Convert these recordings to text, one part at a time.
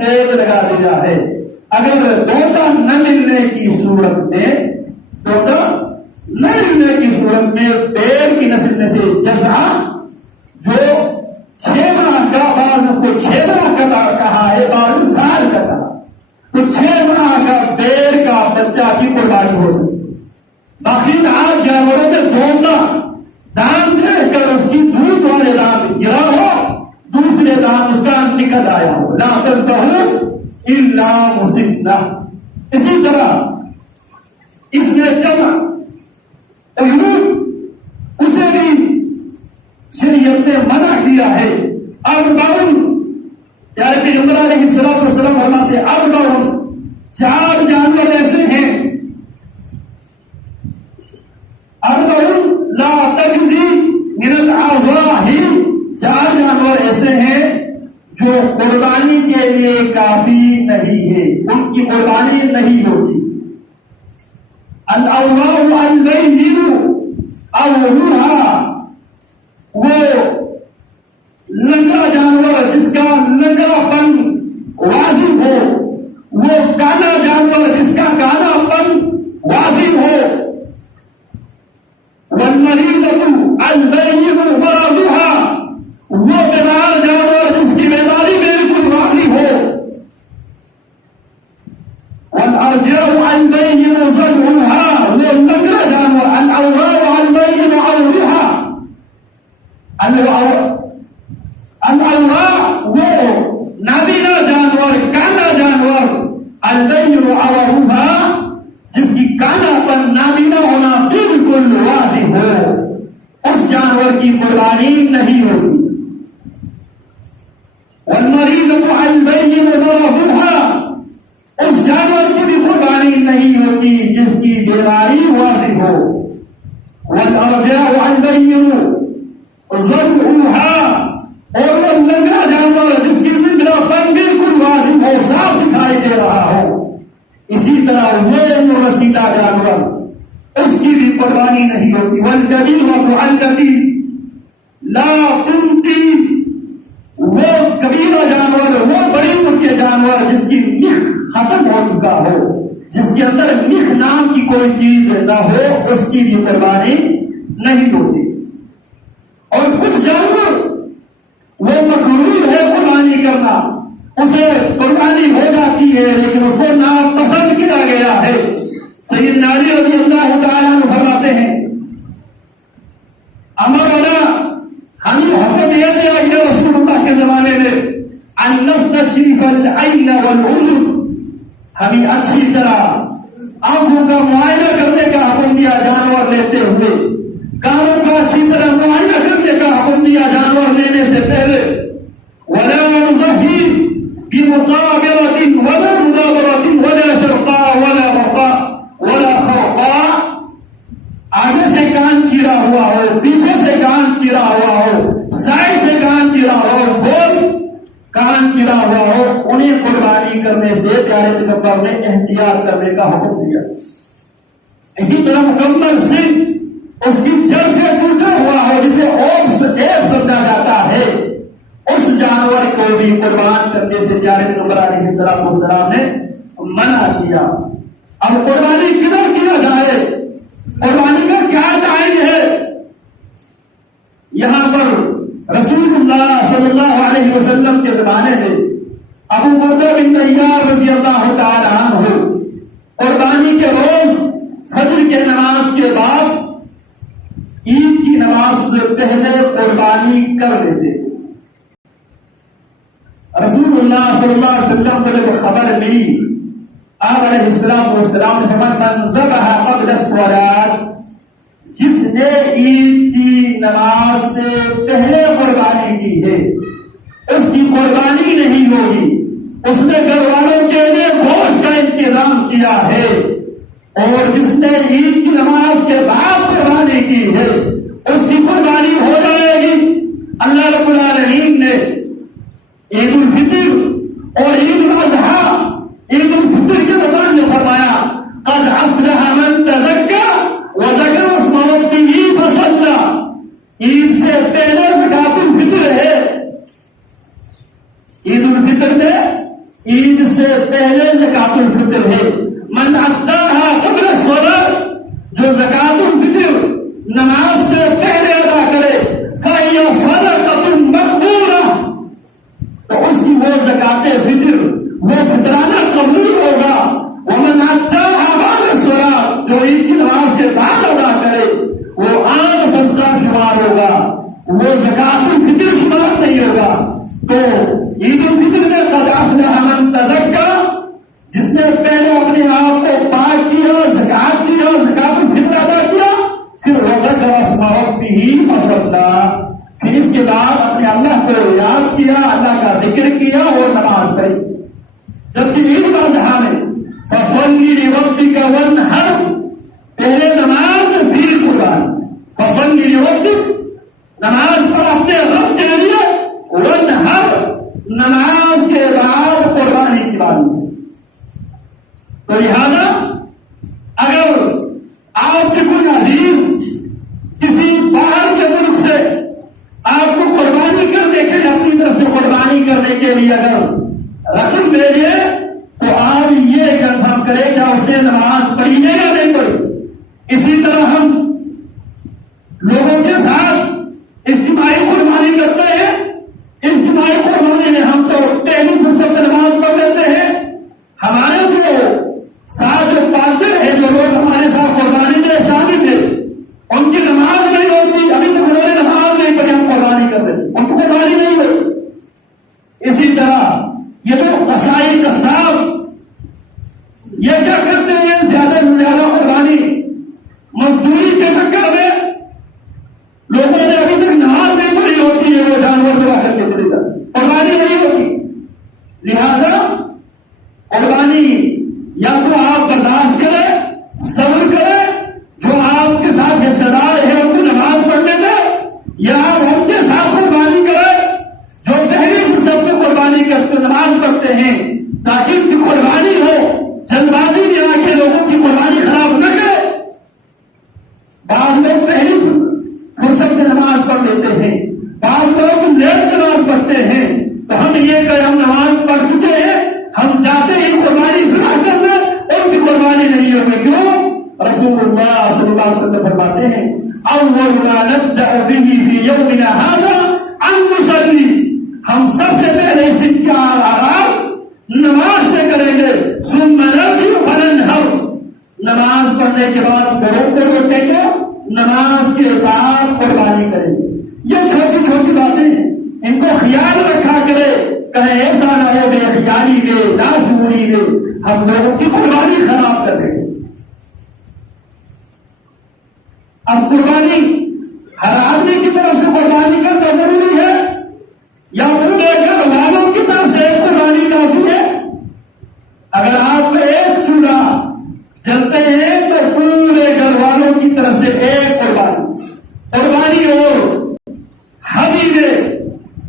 Tag لگا دیا ہے. اگر دھوکہ نہ ملنے کی صورت میں پیڑ کی نسل میں سے جزع جو 6 ماہ کا، بعض اس کو 6 ماہ کا کہا ہے، بعض سال کا کہا، تو 6 ماہ کا پیڑ کا بچہ کی قربانی ہو سکتی. باقی آج جانوروں میں دھوکہ دان دے کر اس کی دودھ والے دان گرا ہو، دوسرے دان اس کا نکل آیا ہو، لا تذبحوا الا مسنہ. اسی طرح اس میں جمع عیوب اسے بھی شریعت نے منع کیا ہے. اربعن، پیارے پیغمبر علیہ الصلوۃ والسلام فرماتے ہیں اربعن، 4 جانور ایسے ہیں، اربعن لا تجزی من الاعضاء، 4 جانور ایسے ہیں جو قربانی کے لیے کافی نہیں ہے، ان کی قربانی نہیں ہوتی. الاوراء البین اوروہا، وہ لنگڑا جانور جس کا لنگڑا پن واضح ہو، وہ کانا جانور جس کا کانا پن واضح ہو. والمریضۃ البین مرضها، وہ بیمار جانور جس کی بیماری بالکل واضح ہو. والارجاء البین ضلعها، وہ لنگڑا جانور. الاوراء البین اوروہا، الاوراء وہ نابینا جانور، کانا جانور. البین اوروہا، جس کی کانا پر نابینا ہونا بالکل واضح ہو، اس جانور کی قربانی نہیں ہوتی. والمریضۃ البین مرضها، اس جانور کی بھی قربانی نہیں ہوتی جس کی بیماری واضح ہو. والارجاء البین ضلعها، اور وہ لنگڑا جانور جس کی لنگڑا پن بالکل واضح ہو، صاف دکھائی دے رہا ہو. اسی طرح وہ رسیدہ جانور، اس کی بھی قربانی نہیں ہوتی. والکبیرۃ التي لا تنقی، وہ کبیرہ جانور، وہ بڑی عمر کے جانور جس کی نخ ختم ہو چکا ہو، جس کے اندر نخ نام کی کوئی چیز نہ ہو، اس کی بھی قربانی نہیں ہوتی. اور کچھ جانور وہ مکروہ ہے قربانی کرنا، اسے قربانی ہو جاتی ہے لیکن اس کو ناپسند کیا گیا ہے. سیدنا علی رضی اللہ تعالیٰ عنہ فرماتے ہیں امرنا، ہمیں حکم دیا گیا ہے رسول اللہ کے زمانے میں، ان نستشرف العین والعذر، ہمیں اچھی طرح آنکھوں کا معائنہ کرنے کا حکم دیا جانور لیتے ہوئے، کانوں کا اچھی طرح معائنہ کرنے کا حکم دیا جانور لینے سے پہلے. ولا نضحی بمقابرۃ ولا مدابرۃ ولا شرقاء ولا مرقاء ولا خرقاء، آگے سے کان چیرا ہوا ہو، پیچھے سے کان چیرا ہوا ہو، سائڈ سے کان چیرا ہو، گول کان چیرا ہوا ہو، انہیں قربانی کرنے سے پیارے پیغمبر نے احتیاط کرنے کا حکم دیا. اسی طرح مکمل سنگ اس کی جڑ سے ٹوٹا ہوا ہو، جسے ایب سمجھا جاتا ہے، اس جانور کو بھی قربان کرنے سے پیارے پیغمبر علیہ السلام نے منع کیا. اب قربانی کدھر کیا جائے، قربانی کا کیا ٹائم ہے؟ یہاں پر رسول اللہ صلی اللہ علیہ وسلم کے زمانے میں ابو بردہ بن طیار رضی اللہ تعالی عنہ قربانی کے روز فجر کے نماز کے بعد عید کی نماز سے پہلے قربانی کر لیتے. رسول اللہ صلی اللہ علیہ وسلم کو جب خبر ملی، آپ علیہ السلام نے فرمایا من ذبح قبل الصلاۃ، جس نے عید کی نماز سے پہلے قربانی کی ہے اس کی قربانی نہیں ہوگی. اس نے گھر والوں کے لیے گوشت کا انتظام کیا ہے، اور جس نے عید کی نماز کے بعد قربانی کی ہے اس کی قربانی ہو جائے گی. اللہ رب العالمین نے عید الفطر اور عید الاضحیٰ، عید الفطر کے دوران نے فرمایا قد افلح من تزکا وذکر اسم ربہ فصلی، عید سے پہلے زکات الفطر ہے. عید الفطر میں پہلے زکات الفطر ہے. من اداها قبل الصلاۃ، جو زکات الفطر نماز سے پہلے ادا کرے فَهِيَ صَدَقَةٌ مَقْبُولَةٌ، تو اس کی وہ زکات فطر، وہ فطرانہ قبول ہوگا. ومن اداها بعد الصلاۃ، جو عید کی نماز کے بعد ادا کرے وہ عام صدقہ شمار ہوگا، وہ زکات الفطر شمار نہیں ہوگا. تو عید الفطر میں قد افلح من تزکا، جس نے پہلے اپنے آپ کو پاک کیا، زکات کیا، زکات الفطر ادا کیا، پھر وذکر اسم ربہ فصلی، پھر اس کے بعد اپنے اللہ کو یاد کیا، اللہ کا ذکر کیا اور نماز پڑھی. جبکہ عید الاضحیٰ میں فصلی لربک وانحر، پہلے نماز پھر قربان. فصلی لربک، نماز پر اپنے رب کے لیے، وانحر، نماز کے بعد قربانی کی بات. تو لہذا اگر آپ کے کوئی عزیز کسی باہر کے ملک سے آپ کو قربانی کرنے کے لیے، اپنی طرف سے قربانی کرنے کے لیے اگر رقم دے دے تو آپ یہ کنفرم کریں کہ اس نے نماز پڑھی ہے یا نہیں پڑھی. اسی طرح ہم لوگوں کے ساتھ اجتماعی قربانی کرتے ہیں. اجتماعی قربانی میں ہم تو پہلی فرصت میں نماز پڑھ لیتے ہیں. ہمارے جو ساتھ جو پارٹنر ہے، جو لوگ ہمارے ساتھ قربانی میں شامل ہیں، ان کی نماز نہیں ہوتی، ابھی تک انہوں نے نماز نہیں پڑھی، ہم قربانی کر رہے ہیں، ان کو قربانی نہیں ہوتی. اسی طرح یہ تو قصائی قصاب یہ کیا کرتے ہیں، زیادہ سے زیادہ قربانی مزدوری کے چکر میں لوگوں نے ابھی تک نماز نہیں پڑھی ہوتی ہے، وہ جانور ذبح کر کے چلے جاتے، قربانی نہیں ہوتی. لہذا قربانی یا تو آپ برداشت کریں، صبر کریں، جو آپ کے ساتھ حصہ دار ہے ان کو نماز پڑھنے دیں، یا آپ ہم کے ساتھ قربانی کریں جو پہلی فرصت میں قربانی کرتے نماز پڑھتے ہیں، تاکہ ان کی قربانی ہو. جلد بازی میں آ کے لوگوں کی قربانی خراب نہ کرے. بعض لوگ پہلی فرصت میں نماز پڑھ لیتے ہیں، بعض لوگ لیٹ نماز پڑھتے ہیں. تو ہم یہ کہ ہم نماز پڑھ چکے ہیں، ہم جاتے ہیں قربانی ذبح کرنا، ان کی قربانی نہیں ہوگی. کیوں؟ رسول اللہ صلی اللہ علیہ وسلم فرماتے ہیں اول ما نبدأ به في يومنا هذا ان نصلي، ہم سب سے پہلے اس دن کا آغاز نماز سے کریں گے. ثم نرجع فننحر، نماز پڑھنے کے بعد گھروں کو لوٹیں گے، نماز کے بعد قربانی کریں گے. یہ چھوٹی چھوٹی باتیں ہیں، ان کو خیال رکھا کرے، کہیں ایسا نہ ہو بے اختیاری میں، لاشعوری میں ہم لوگوں کی قربانی خراب کر دیں. اب قربانی ہر آدمی کی طرف سے قربانی کرنا ضروری ہے یا پورے گھر والوں کی طرف سے قربانی کافی ہے؟ اگر آپ ایک چولہا جلتے ہیں تو پورے گھر والوں کی طرف سے ایک قربانی اور ہبی میں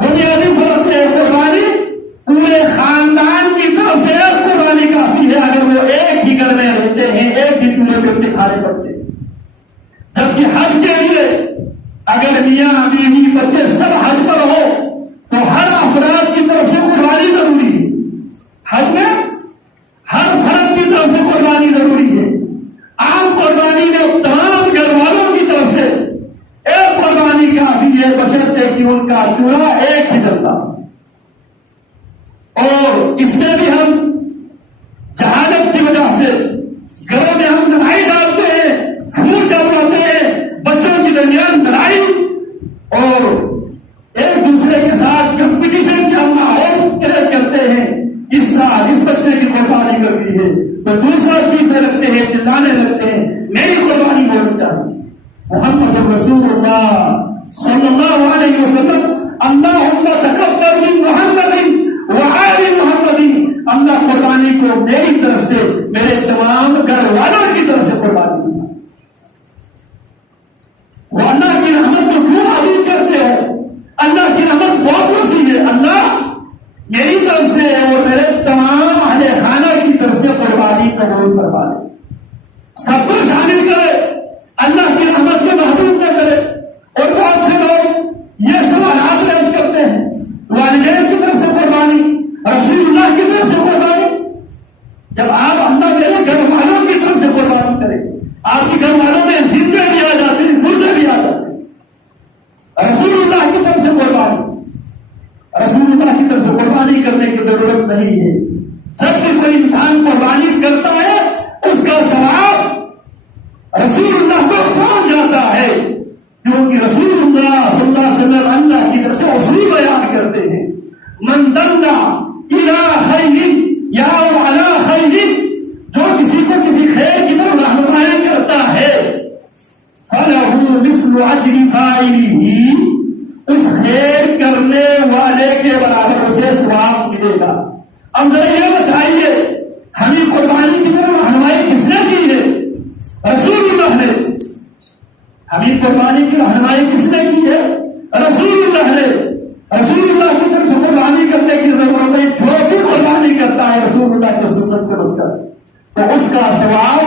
بنیادی فرق ہے. قربانی پورے خاندان کی طرف سے ایک قربانی کافی ہے اگر وہ ایک ہی گھر میں رہتے ہیں، ایک ہی چولہے پہ کھانے پڑتے ہیں. جبکہ حج کے لیے اگر میاں بیوی بچے سب حج پر ہو تو ہر افراد کی طرف سے قربانی ضروری ہے. حج میں ہر فرد کی طرف سے قربانی ضروری ہے. عام قربانی میں تمام گھر والوں کی طرف سے ایک قربانی کافی ہے، بشرطے کہ ان کا چولہا ایک ہی جلتا. اور اس میں بھی ہم جہالت کی وجہ سے گھروں میں ہم لڑائی ڈالتے ہیں، پھول ڈلواتے ہیں، بچوں کے درمیان لڑائی اور ایک دوسرے کے ساتھ کمپٹیشن کا ماحول کریٹ کرتے ہیں. اس سال اس بچے کی قربانی کرتی ہے تو دوسرا چیز میں رکھتے ہیں، چلانے لگتے ہیں میری قربانی ہونی چاہیے. محمد رسول اللہ صلی اللہ علیہ وسلم اللہم تقبل من محمد وآل محمد، اللہ قربانی کو میری طرف سے، میرے تمام گھر والوں کی طرف سے قربانی کرنا. وہ اللہ کی رحمت کو کیوں عظیم کرتے ہو؟ اللہ کی رحمت بہت وسیع ہے. اللہ میری طرف سے اور میرے تمام اہل خانہ کی طرف سے قربانی قبول فرما لے، سب کو شامل کرے، اللہ کی رحمت کو محدود نہ کرے. اور بہت سے لوگ یہ سوالات پیش کرتے ہیں، والدین کی طرف سے قربانی، رسول اللہ کی طرف سے قربانی. جب آپ اللہ میرے گھر والوں کی طرف سے قربانی کریں، آپ کے گھر والوں میں زندے بھی آ جاتے ہیں، مردے بھی آ جاتے ہیں، رسول اللہ کی طرف سے قربانی، رسول اللہ کی طرف سے قربانی کرنے کی ضرورت نہیں ہے۔ جب بھی کوئی انسان قربانی کرتا ہے اس کا ثواب رسول اللہ کو پہنچ جاتا ہے، کیونکہ رسول اللہ صلی اللہ علیہ وسلم اللہ کی طرف سے اصول بیان کرتے ہیں، من دلّا الی خیر یا علی خیر، جو کسی کو کسی خیر کی طرف رہنمائی کرتا ہے، فلہ مثل اجر فاعلہ، اس خیر کرنے والے کے برابر اسے ثواب ملے گا۔ اب ذرا یہ بتائیے ہمیں قربانی کی طرف رہنمائی کس نے کی ہے؟ رسول اللہ نے۔ ہمیں قربانی کی رہنمائی کس نے کی ہے؟ رسول اللہ نے۔ رسول اللہ کی طرف سے قربانی کرنے کی ضرورت ہے، جو بھی قربانی کرتا ہے رسول اللہ کی سنت سے بن کر، تو اس کا ثواب